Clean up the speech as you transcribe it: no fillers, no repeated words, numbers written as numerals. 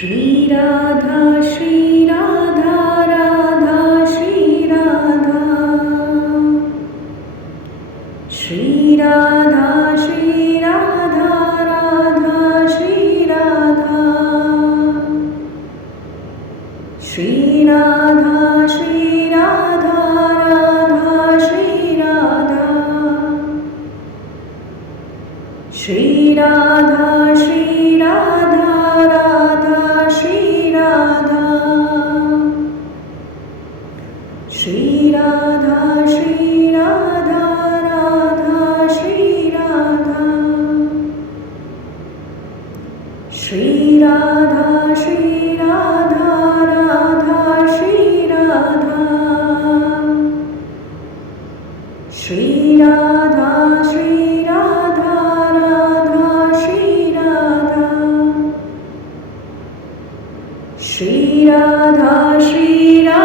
Shri Radha, Shri Radha, Radha, Shri Radha. Shri Radha, Shri Radha, Radha, Shri Radha. Shri Radha, Shri Radha, Radha, Shri Radha. Shri Radha, Shri Radha, Radha, Shri Radha. Shri Radha, Shri Radha, Radha, Shri Radha. Shri Radha, Shri Radha, Radha, Shri Radha. Shri Radha, Shri Radha, Radha, Shri Radha. Shri Radha, Shri Radha.